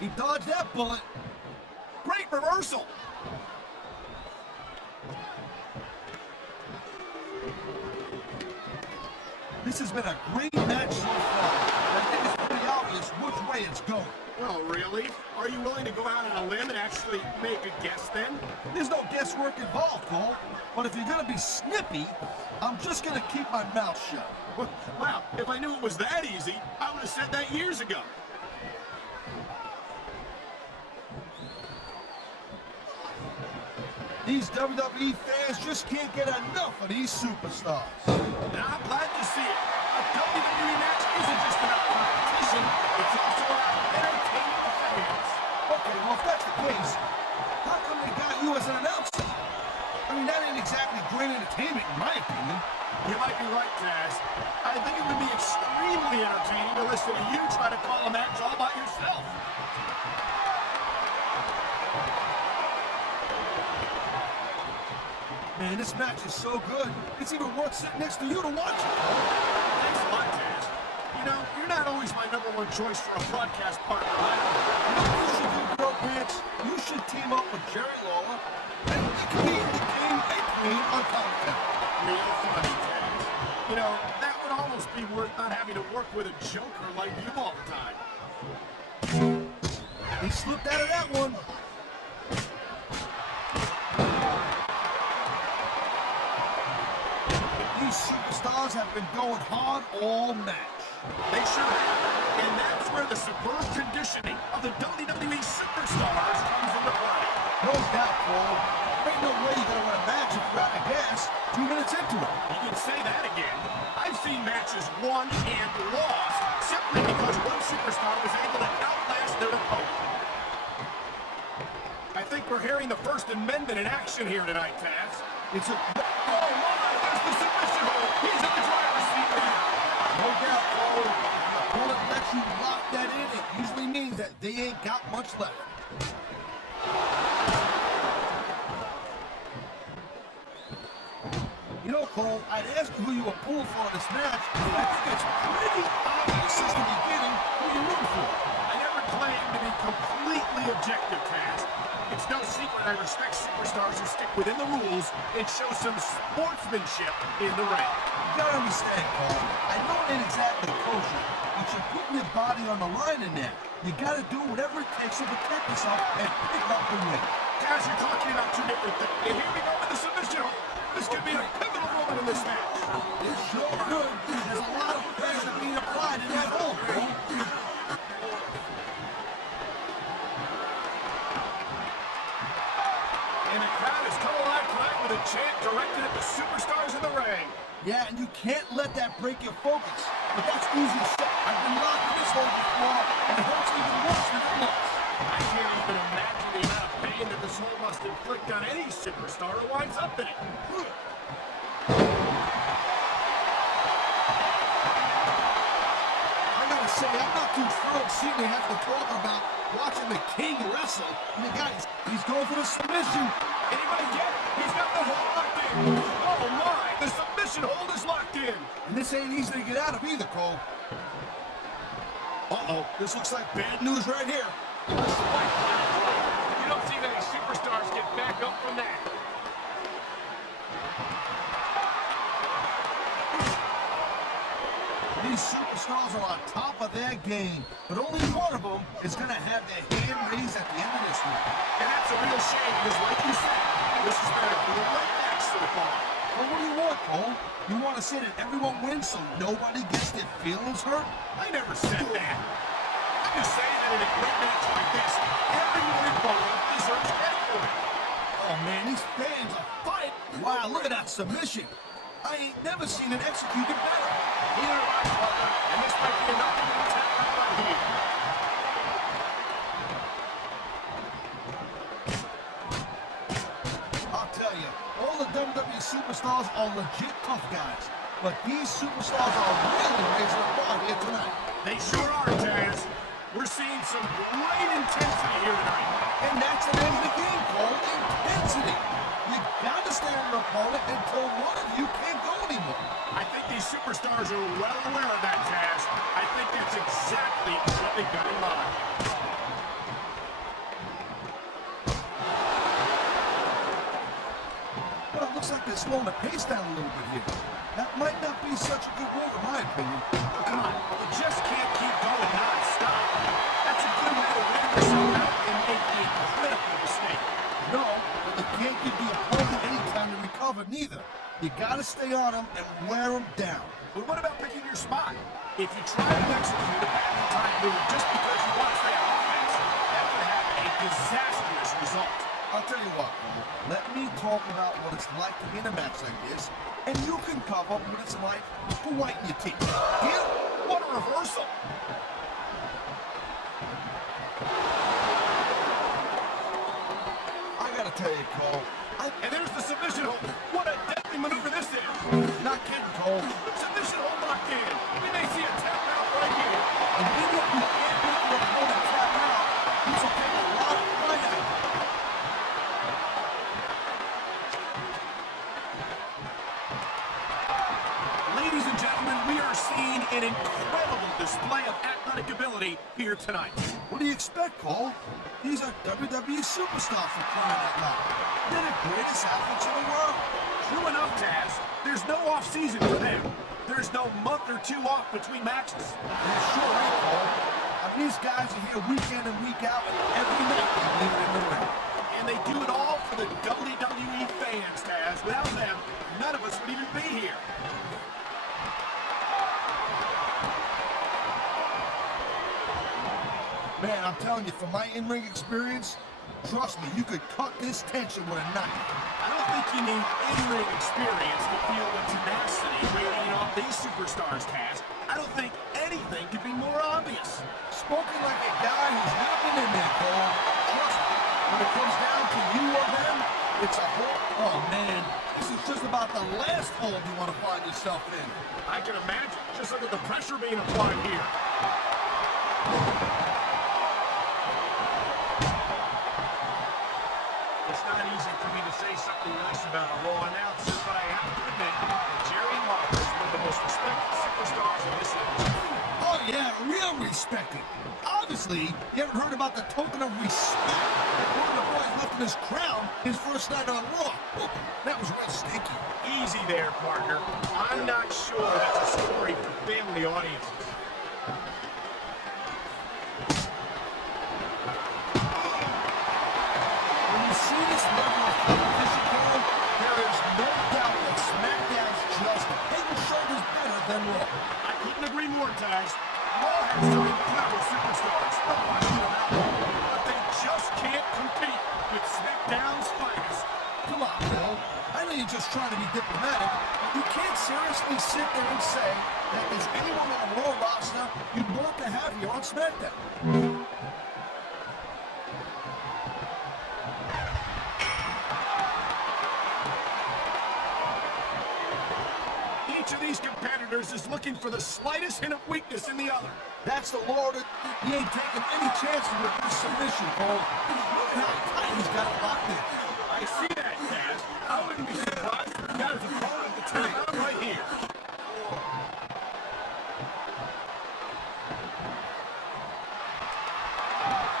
He dodged that bullet. Great reversal. This has been a great match so far. I think it's pretty obvious which way it's going. Well, really? Are you willing to go out on a limb and actually make a guess then? There's no guesswork involved, Cole. But if you're going to be snippy, I'm just going to keep my mouth shut. Wow, if I knew it was that easy, I would have said that years ago. These WWE fans just can't get enough of these superstars. And I'm glad to see it. A WWE match isn't just about competition, it's also about entertaining the fans. Okay, well, if that's the case, how come they got you as an announcer? I mean, that ain't exactly great entertainment, in my opinion. You might be right, Taz. I think it would be extremely entertaining to listen to you try to call a match all by yourself. Man, this match is so good, it's even worth sitting next to you to watch it. Thanks a lot, Taz. You know, you're not always my number one choice for a broadcast partner. You know what you should do, Bro Pants? You should team up with Jerry Lawler, and you can be the king and queen on commentary. Real funny, Taz. You know, that would almost be worth not having to work with a joker like you all the time. He slipped out of that one. These superstars have been going hard all match. They sure have. And that's where the superb conditioning of the WWE superstars comes into play. No doubt, Cole. There ain't no way you're going to win a match if you're out of gas 2 minutes into it. You can say that again. I've seen matches won and lost simply because one superstar was able to outlast their opponent. I think we're hearing the First Amendment in action here tonight, Taz. It's a... Oh my, there's the submission hold. He's in the driver's seat now. No doubt, Cole. When it lets you lock that in, it usually means that they ain't got much left. You know, Cole, I'd ask you who you were pulling for in this match. I think it's pretty obvious since the beginning who you're rooting for. I never claimed to be completely objective, Taz. It's no secret I respect superstars who stick within the rules and show some sportsmanship in the ring. You gotta understand, Cole. I know it ain't exactly kosher, but you're putting your body on the line in there. You gotta do whatever it takes to protect yourself and pick up the win. Taz, you're talking about two different things. And here we go with the submission hold. This could be a pivotal moment in this match. It sure could. There's a lot of pressure being applied in that hold, Cole. And the crowd is come alive tonight with a chant directed at the superstars in the ring. Yeah, and you can't let that break your focus. But that's easy shit. I've been locked in this hold before, and it hurts even worse than it looks. I can't even imagine the amount of pain that this hold must inflict on any superstar who winds up in it. I gotta say, I'm not too thrilled seeing they have to talk about watching the king wrestle. And the guy, he's going for the submission. Anybody get it? He's got the hold locked in. Oh my, the submission hold is locked in. And this ain't easy to get out of either, Cole. Uh-oh, this looks like bad news right here. You don't see many superstars get back up from that. These superstars are on top of their game, but only one of them is going to have their hand raised at the end of this one. And that's a real shame because, like you said, this has been a great match so far. Well, what do you want, Cole? You want to say that everyone wins so nobody gets their feelings hurt? I never said that. I'm just saying that in a great match like this, everyone involved deserves credit for it. Oh, man, these fans are fighting. Wow, look at that submission. I ain't never seen it executed better. Neither have I, partner, and this might be enough to tap right here. I'll tell you, all the WWE superstars are legit tough guys, but these superstars are really raising the bar here tonight. They sure are, Taz. We're seeing some great intensity here tonight. And that's the name of the game, Cole, intensity. You gotta stay on your opponent until one of you can't go anymore. I think these superstars are well aware of that, Taz. I think that's exactly what they've got in mind. slowing the pace down a little bit here. That might not be such a good move, in my opinion. Oh, come on. You just can't keep going non-stop. That's a good way to wear yourself out and make a critical mistake. No, but you can't give the opponent any time to recover, neither. You gotta stay on them and wear them down. But what about picking your spot? If you try to execute a back-in-time move just because you want to stay on offense, that could have a disastrous result. I'll tell you what, let me talk about what it's like to be in a match like this, and you can cover what it's like to whiten your teeth. Deal? What a reversal! I gotta tell you, Cole, And there's the submission hold. What a deadly maneuver this is. not kidding, Cole. Submission hold locked in. We may see a tap out right here. And even if you can't make your opponent tap out, you should take a lot of pride in it. Ladies and gentlemen, we are seeing an incredible display of athletic ability here tonight. What do you expect, Cole? These are WWE superstars for crying out loud. They're the greatest athletes in the world. True enough, Taz. There's no off-season for them. There's no month or two off between matches. They sure ain't, Cole. And these guys are here week in and week out, and every night they leave it in the ring. And they do it all for the WWE fans, Taz. Without them, none of us would even be here. Man, I'm telling you, from my in-ring experience, trust me, you could cut this tension with a knife. I don't think you need in-ring experience to feel the tenacity radiating off these superstars, Taz. I don't think anything could be more obvious. Spoken like a guy who's never been in there, Cole. Trust me, when it comes down to you or them, it's a hole. Oh, man, this is just about the last hole you want to find yourself in. I can imagine. Just look at the pressure being applied here. It's not easy for me to say something nice about a Raw announcer, but I have to admit that Jerry Lawler is one of the most respected superstars in this industry. Oh, yeah, real respected. Obviously, you haven't heard about the token of respect. One of the boys lifting his crown his first night on Raw. Oh, that was real stinky. Easy there, partner. I'm not sure that's a story for family audiences. When you see this level of competition, Cole, there is no doubt that SmackDown's just head and shoulders better than Raw. I couldn't agree more, Taz. Raw has some incredible superstars, no question about it, but they just can't compete with SmackDown's finest. Come on, Bill. I know you're just trying to be diplomatic, but you can't seriously sit there and say that there's anyone on the Raw roster you'd want to have here on SmackDown. Each of these competitors is looking for the slightest hint of weakness in the other. That's the Lord. He ain't taking any chances with this submission, Cole. Look at how tight he's got it locked in. I see that, Taz. I wouldn't be surprised if he got his opponent to tap out right here.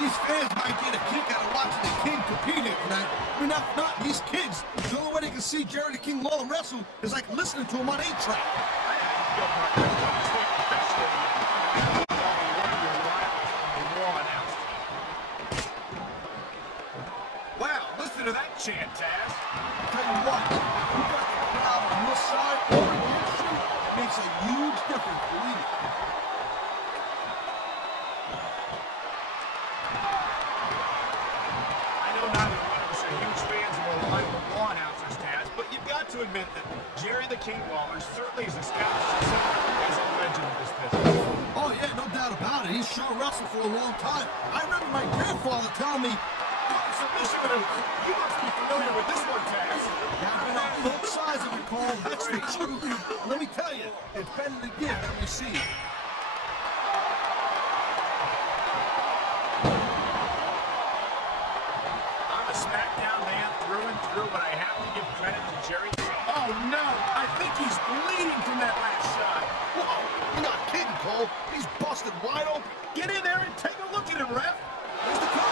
These fans might get a kick out of watching the King compete here tonight. I mean, not these kids. The only way they can see Jerry the King Lawler wrestle is like listening to him on 8-track. Wow, listen to that chant, Taz. I'll tell you what, you got the crowd on your side or against you, it makes a huge difference, believe me. I know neither one of us are huge fans of reliable Raw announcers, Taz, but you've got to admit that Jerry the King Lawler certainly has established himself as a legend of this business. Oh yeah, no doubt about it. He's sure wrestled for a long time. I remember my grandfather telling me, Submission maneuver. You must be familiar with this one, Taz. I've been on both sides of the call, that's the truth. Let me tell you, it's better to give than receive. I'm a SmackDown man through and through, but I have to give credit to Jerry. Oh no! I think he's bleeding from that last shot. Whoa, you're not kidding, Cole. He's busted wide open. Get in there and take a look at him, ref. There's the cover.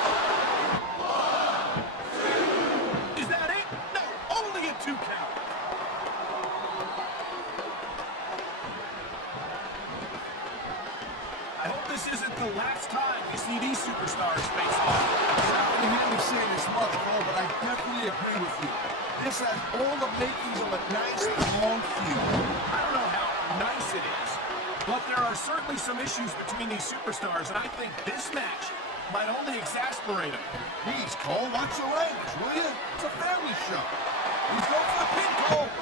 Is that it? No, only a 2 count. this isn't the last time you see these superstars face off. You're not going to hear me say this much, Cole, but I definitely agree with you. This has all the makings of a nice, long feud. I don't know how nice it is, but there are certainly some issues between these superstars, and I think this match might only exasperate them. Please, Cole, watch your language, will you? It's a family show. He's going for the pin, Cole.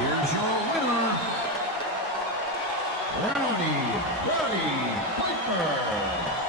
Here's your winner, Roddy Piper.